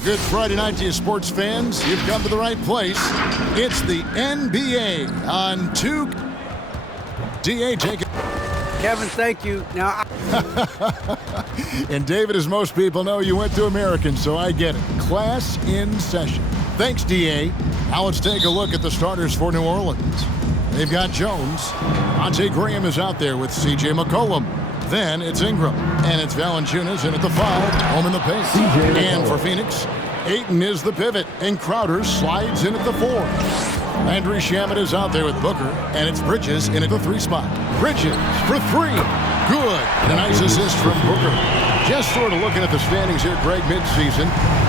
A good Friday night to you sports fans. You've come to the right place. It's the NBA on 2. DA, take it. Kevin, thank you. Now, And David, as most people know, you went to American, so I get it. Class in session. Thanks, DA. Now let's take a look at the starters for New Orleans. They've got Jones. Devontae Graham is out there with C.J. McCollum. Then it's Ingram. And it's Valanciunas in at the 5, home in the paint. And for Phoenix, Ayton is the pivot. And Crowder slides in at the 4. Landry Shamet is out there with Booker. And it's Bridges in at the 3 spot. Bridges for 3. Good. And a nice assist from Booker. Just sort of looking at the standings here, Greg, midseason.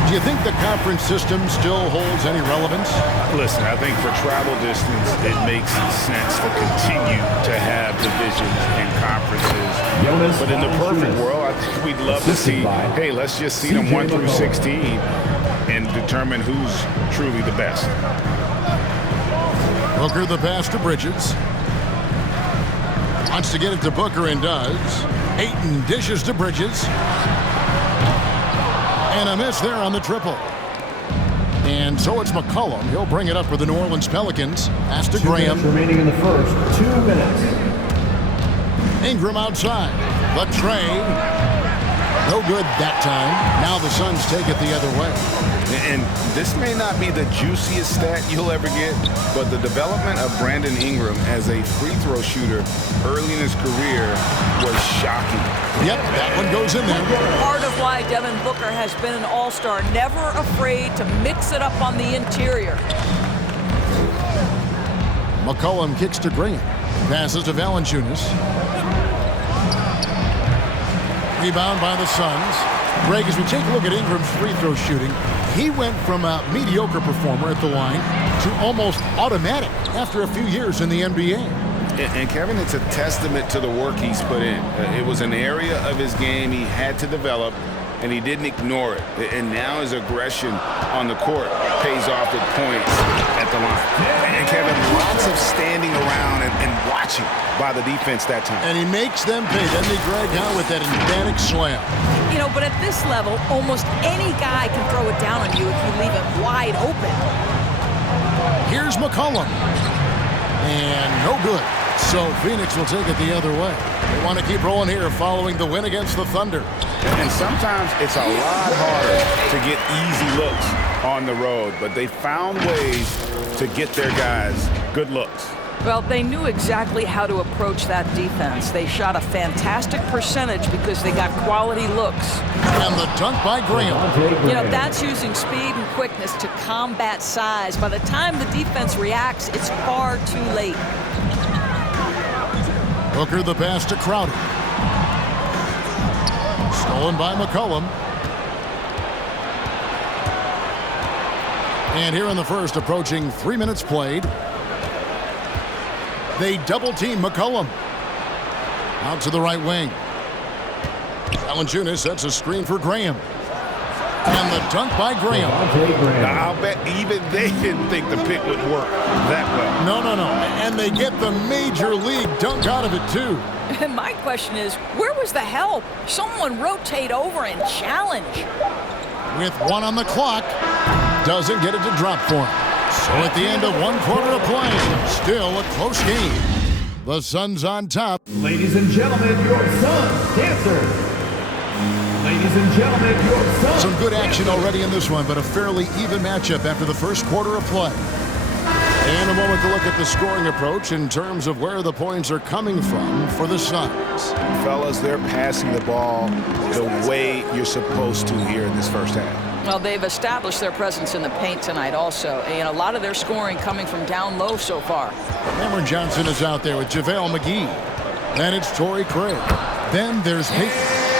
Do you think the conference system still holds any relevance? Listen, I think for travel distance, it makes sense to continue to have divisions and conferences. But in the perfect world, I think we'd love to see, hey, let's just see them 1 through 16 and determine who's truly the best. Booker the pass to Bridges. Wants to get it to Booker and does. Ayton dishes to Bridges. And a miss there on the triple. And so it's McCollum. He'll bring it up for the New Orleans Pelicans. Pass to Graham. 2 minutes remaining in the first. 2 minutes. Ingram outside. The trade. No good that time. Now the Suns take it the other way. And this may not be the juiciest stat you'll ever get, but the development of Brandon Ingram as a free throw shooter early in his career was shocking. Yep, that one goes in there. Part of why Devin Booker has been an all-star, never afraid to mix it up on the interior. McCollum kicks to Graham. Passes to Valanciunas. Rebound by the Suns. Greg, as we take a look at Ingram's free throw shooting, he went from a mediocre performer at the line to almost automatic after a few years in the NBA. And Kevin, it's a testament to the work he's put in. It was an area of his game he had to develop, and he didn't ignore it. And now his aggression on the court pays off with points at the line. And Kevin, lots of standing around and watching by the defense that time. And he makes them pay, doesn't he, Greg, huh, with that emphatic slam. You know, but at this level, almost any guy can throw it down on you if you leave it wide open. Here's McCollum. And no good. So Phoenix will take it the other way. They want to keep rolling here following the win against the Thunder. And sometimes it's a lot harder to get easy looks on the road, but they found ways to get their guys good looks. Well, they knew exactly how to approach that defense. They shot a fantastic percentage because they got quality looks. And the dunk by Graham. You know, that's using speed and quickness to combat size. By the time the defense reacts, it's far too late. Booker the pass to Crowder. Stolen by McCollum. And here in the first, approaching 3 minutes played. They double-team McCollum. Out to the right wing. Valanciunas sets a screen for Graham. And the dunk by Graham. Now, I'll bet even they didn't think the pick would work that well. No. And they get the major league dunk out of it, too. And my question is, where was the help? Someone rotate over and challenge. With 1 on the clock, doesn't get it to drop for him. So at the end of 1 quarter of play, still a close game. The Suns on top. Ladies and gentlemen, your Suns dancers. Ladies and gentlemen, your Suns. Some good action already in this one, but a fairly even matchup after the first quarter of play. And a moment to look at the scoring approach in terms of where the points are coming from for the Suns. Fellas, they're passing the ball the way you're supposed to here in this first half. Well, they've established their presence in the paint tonight also, and a lot of their scoring coming from down low so far. Cameron Johnson is out there with JaVale McGee. Then it's Torrey Craig. Then there's Peyton.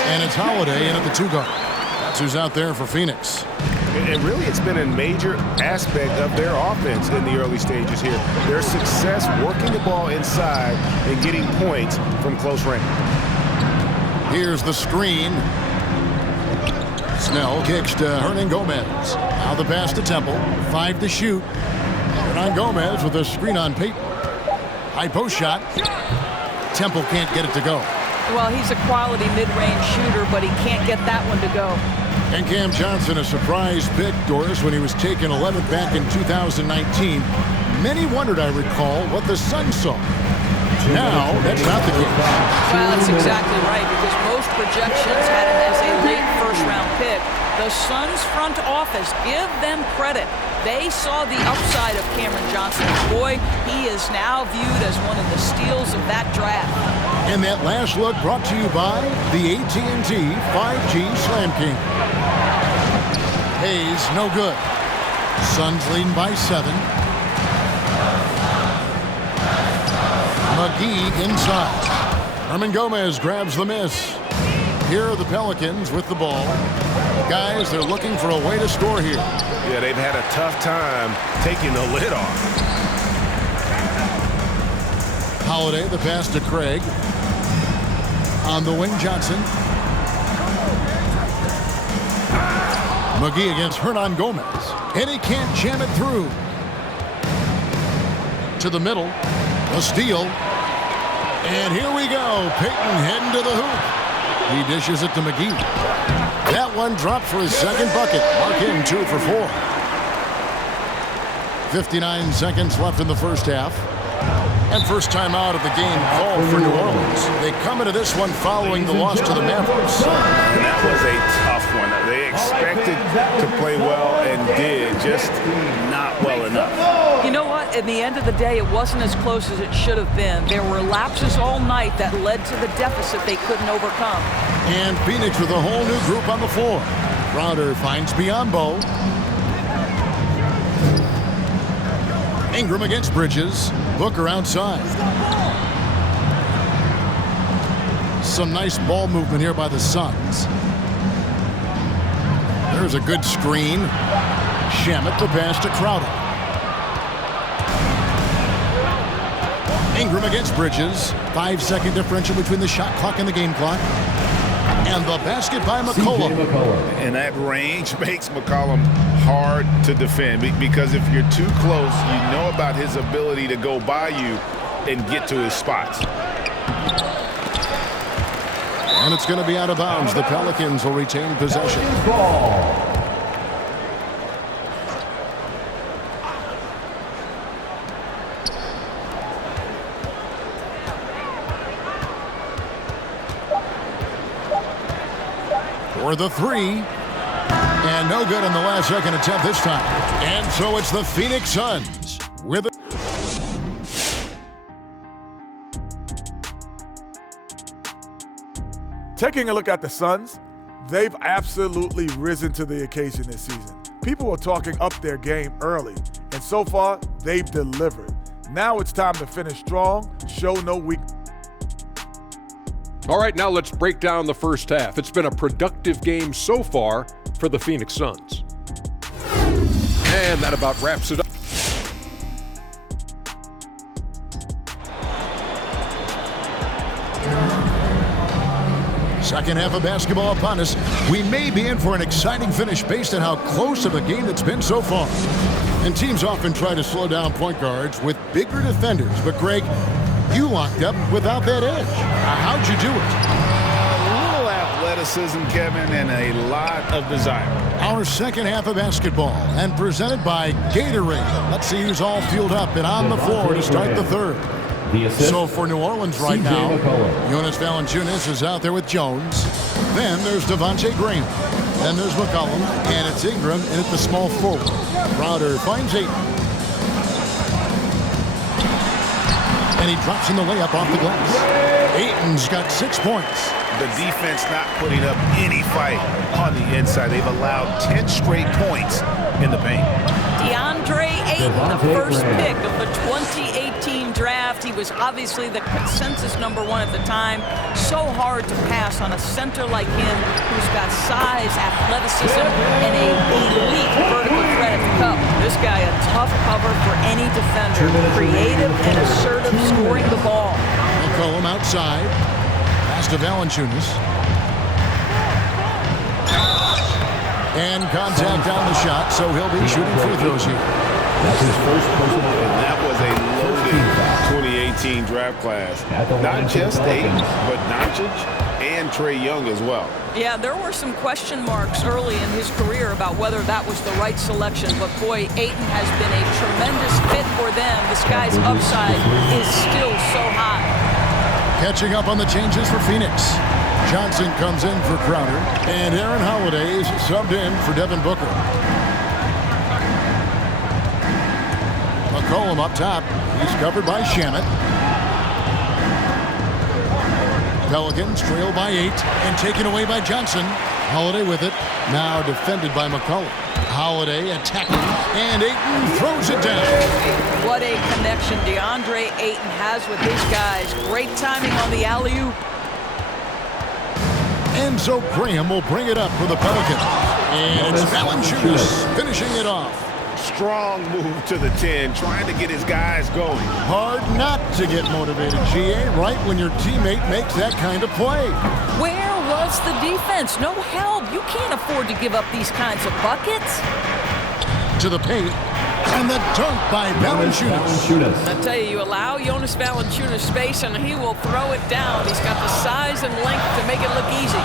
And it's Holiday in at the 2 guard. That's who's out there for Phoenix. And really, it's been a major aspect of their offense in the early stages here. Their success working the ball inside and getting points from close range. Here's the screen. Snell kicks to Hernan Gomez. Now the pass to Temple. 5 to shoot. Hernan Gomez with a screen on Peyton. High post shot. Temple can't get it to go. Well, he's a quality mid-range shooter, but he can't get that one to go. And Cam Johnson, a surprise pick, Doris, when he was taken 11th back in 2019. Many wondered, I recall, what the Suns saw. Now, that's not the case. Well, that's exactly right, because most projections had him as a late first-round pick. The Suns front office, give them credit. They saw the upside of Cameron Johnson. Boy, he is now viewed as one of the steals of that draft. And that last look brought to you by the AT&T 5G Slam King. Hayes, no good. Suns leading by 7. McGee inside. Herman Gomez grabs the miss. Here are the Pelicans with the ball. Guys, they're looking for a way to score here. Yeah, they've had a tough time taking the lid off. Holiday, the pass to Craig. On the wing, Johnson. McGee against Hernan Gomez. And he can't jam it through. To the middle. A steal. And here we go. Payton heading to the hoop. He dishes it to McGee. That one dropped for his second bucket. Mark him 2 for 4. 59 seconds left in the first half. And first time out of the game called for New Orleans. They come into this one following the loss to the Mavericks. And that was a tough one. They expected to play well and did, just not well enough. You know what? At the end of the day, it wasn't as close as it should have been. There were lapses all night that led to the deficit they couldn't overcome. And Phoenix with a whole new group on the floor. Crowder finds Biyombo. Ingram against Bridges. Booker outside. Some nice ball movement here by the Suns. There's a good screen. Shamet the pass to Crowder. Ingram against Bridges. 5-second differential between the shot clock and the game clock. And the basket by McCollum. And that range makes McCollum hard to defend because if you're too close, you know about his ability to go by you and get to his spots. And it's going to be out of bounds. The Pelicans will retain possession. For the 3. And no good on the last second attempt this time. And so it's the Phoenix Suns with it. Taking a look at the Suns, they've absolutely risen to the occasion this season. People were talking up their game early, and so far, they've delivered. Now it's time to finish strong, show no weakness. All right, now let's break down the first half. It's been a productive game so far for the Phoenix Suns. And that about wraps it up. Second half of basketball upon us. We may be in for an exciting finish based on how close of a game it's been so far. And teams often try to slow down point guards with bigger defenders. But Greg, you locked up without that edge. How'd you do it? A little athleticism, Kevin, and a lot of desire. Our second half of basketball and presented by Gatorade. Let's see who's all fueled up and on the floor to start the third. So for New Orleans right now, Jonas Valanciunas is out there with Jones. Then there's Devontae Graham. Then there's McCollum, and it's Ingram, and it's the small forward. Crowder finds Ayton. And he drops in the layup off the glass. Ayton's got 6 points. The defense not putting up any fight on the inside. They've allowed 10 straight points in the paint. DeAndre Ayton, the first pick of the 2018 draft. He was obviously the consensus #1 at the time. So hard to pass on a center like him who's got size, athleticism, and a elite vertical threat at the cup. This guy a tough cover for any defender. Creative and assertive scoring the ball. McCollum outside. Pass to Valanciunas. And contact on the shot, so he'll be shooting free throws here. That's his first personal. And that was a loaded 2018 draft class. Not just Ayton, but Doncic and Trae Young as well. Yeah, there were some question marks early in his career about whether that was the right selection, but boy, Ayton has been a tremendous fit for them. This guy's upside is still so high. Catching up on the changes for Phoenix. Johnson comes in for Crowder, and Aaron Holiday is subbed in for Devin Booker. McCollum up top. He's covered by Shamet. Pelicans trail by 8 and taken away by Johnson. Holiday with it. Now defended by McCollum. Holiday attacking, and Ayton throws it down. What a connection DeAndre Ayton has with his guys. Great timing on the alley-oop. Enzo Graham will bring it up for the Pelicans. And it's Valanciunas finishing it off. Strong move to the 10, trying to get his guys going. Hard not to get motivated, GA, right when your teammate makes that kind of play. Where was the defense? No help. You can't afford to give up these kinds of buckets. To the paint, and the dunk by Valanciunas. I tell you allow Jonas Valanciunas space, and he will throw it down. He's got the size and length to make it look easy.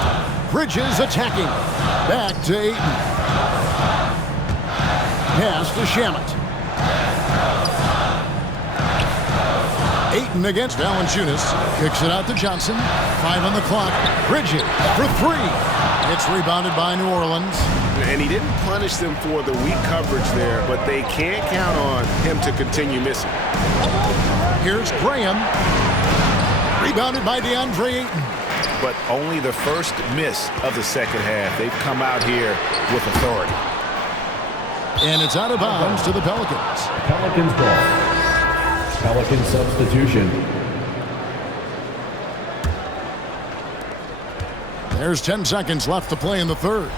Bridges attacking. Back to Ayton. Pass to Shamet. Ayton against Valanciunas. Kicks it out to Johnson. 5 on the clock. Bridges for 3. It's rebounded by New Orleans. And he didn't punish them for the weak coverage there, but they can't count on him to continue missing. Here's Graham. Rebounded by DeAndre Ayton. But only the first miss of the second half. They've come out here with authority. And it's out of bounds to the Pelicans. Pelicans ball. Pelican substitution. There's 10 seconds left to play in the third.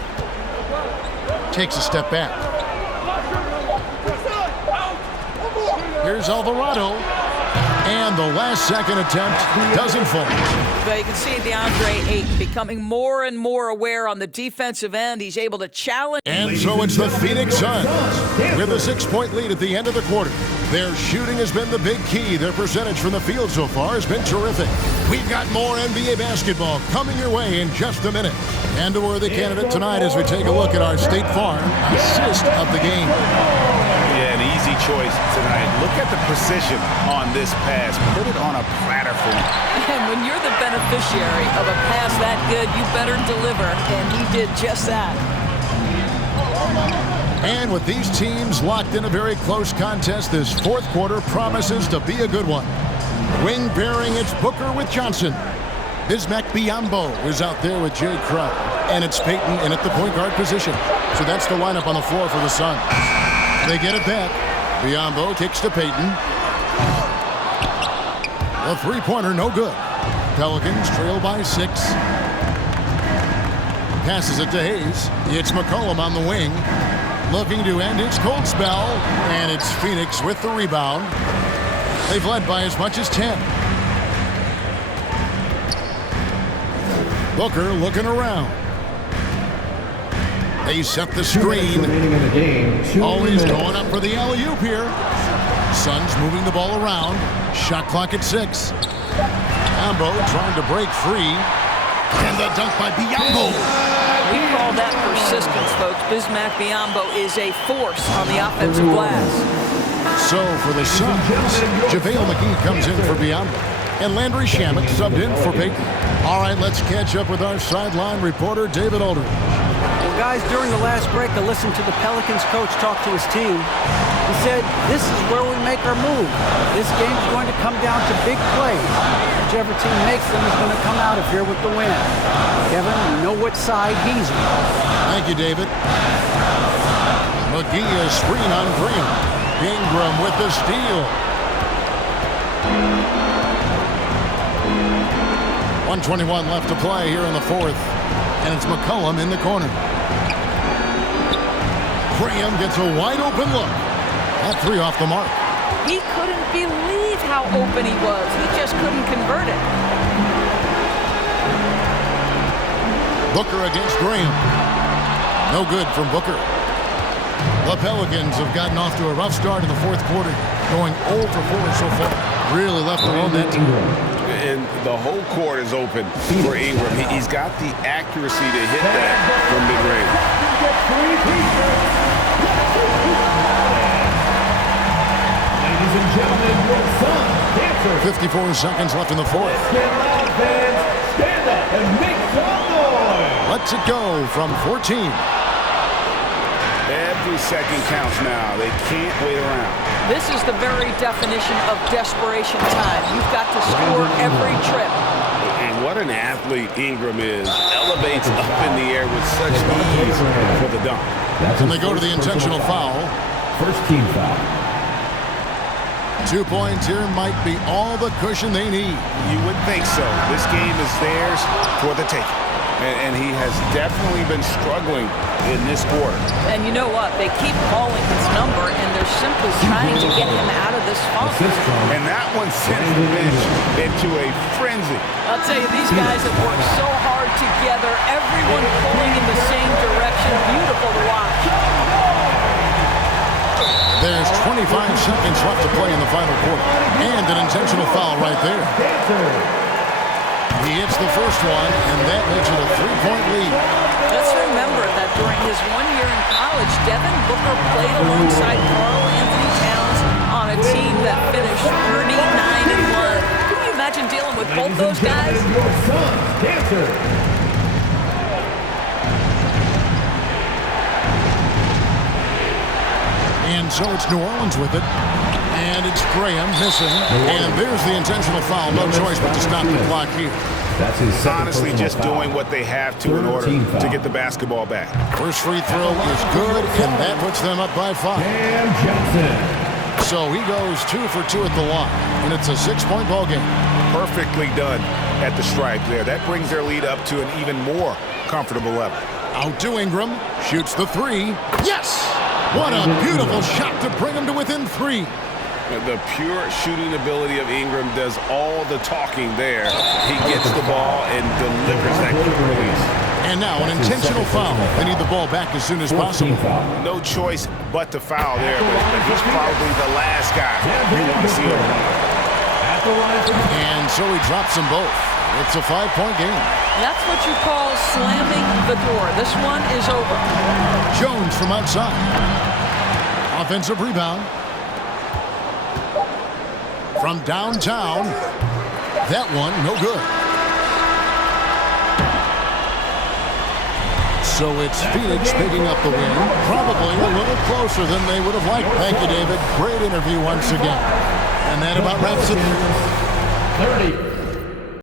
Takes a step back. Here's Alvarado. And the last second attempt doesn't fall. But you can see DeAndre Ayton becoming more and more aware on the defensive end. He's able to challenge. And so it's the Phoenix Suns with a 6-point lead at the end of the quarter. Their shooting has been the big key. Their percentage from the field so far has been terrific. We've got more NBA basketball coming your way in just a minute. And a worthy candidate tonight as we take a look at our State Farm assist of the game. Yeah, an easy choice tonight. Look at the precision on this pass. Put it on a platter for him. And when you're the beneficiary of a pass that good, you better deliver. And he did just that. And with these teams locked in a very close contest, this fourth quarter promises to be a good one. Wing pairing, it's Booker with Johnson. Bismack Biyombo is out there with Jay Crowder. And it's Payton in at the point guard position. So that's the lineup on the floor for the Suns. They get it back. Biyombo kicks to Payton. The three-pointer, no good. Pelicans trail by 6. Passes it to Hayes. It's McCollum on the wing. Looking to end its cold spell. And it's Phoenix with the rebound. They've led by as much as 10. Booker looking around. They set the screen. Always going up for the alley-oop here. Suns moving the ball around. Shot clock at 6. Biyombo trying to break free. And the dunk by Biyombo. We call that persistence, folks. Bismack Biyombo is a force on the offensive glass. So for the Suns, JaVale McGee comes in for Biyombo. And Landry Shamet subbed in for Payton. All right, let's catch up with our sideline reporter, David Aldridge. Well, guys, during the last break, I listened to the Pelicans coach talk to his team. He said, this is where we make our move. This game's going to come down to big plays. Whichever team makes them is going to come out of here with the win. Kevin, you know what side he's on. Thank you, David. McGee is screen on Graham. Ingram with the steal. 1:21 left to play here in the fourth. And it's McCollum in the corner. Graham gets a wide open look. All 3 off the mark. He couldn't believe how open he was. He just couldn't convert it. Booker against Graham. No good from Booker. The Pelicans have gotten off to a rough start in the fourth quarter, going 0 for 4 so far. Really left alone that team. And the whole court is open for Ingram. He's got the accuracy to hit that from mid-range. Ladies and gentlemen, your son, dancer. 54 seconds left in the fourth. Get loud, fans. Stand up and make some noise. Lets it go from 14. Every second counts now. They can't wait around. This is the very definition of desperation time. You've got to score every trip. And what an athlete Ingram is. Elevates up in the air with such ease for the dunk. And they go to the intentional foul. First team foul. 2 points here might be all the cushion they need. You would think so. This game is theirs for the taking. And he has definitely been struggling in this quarter. And you know what? They keep calling his number, and they're simply trying to get him out of this funk. And that one sent the bench into a frenzy. I'll tell you, these guys have worked so hard together, everyone pulling in the same direction. Beautiful to watch. There's 25 seconds left to play in the final quarter. And an intentional foul right there. He hits the first one, and that makes it a 3-point lead. Let's remember that during his 1 year in college, Devin Booker played alongside Karl Anthony Towns on a team that finished 39-1. Can you imagine dealing with both those guys? Your son, dancer. And so it's New Orleans with it. And it's Graham missing. And there's the intentional foul. No choice but to stop the clock here. That's his second Honestly, just foul. doing what they have to in order to get the basketball back. First free throw is good, and that puts them up by 5. Cam Johnson. So he goes 2 for 2 at the line, and it's a 6-point ball game. Perfectly done at the stripe there. That brings their lead up to an even more comfortable level. Out to Ingram, shoots the 3. Yes! What a beautiful shot to bring him to within 3. The pure shooting ability of Ingram does all the talking there. He gets the ball and delivers that quick release. And now an intentional foul. They need the ball back as soon as possible. No choice but to foul there, but he's probably the last guy you want to see him. And so he drops them both. It's a 5-point game. That's what you call slamming the door. This one is over. Jones from outside. Offensive rebound. From downtown. That one, no good. So it's Phoenix picking up the win. Probably a little closer than they would have liked. Thank you, David. Great interview once again. And that about wraps it. 30.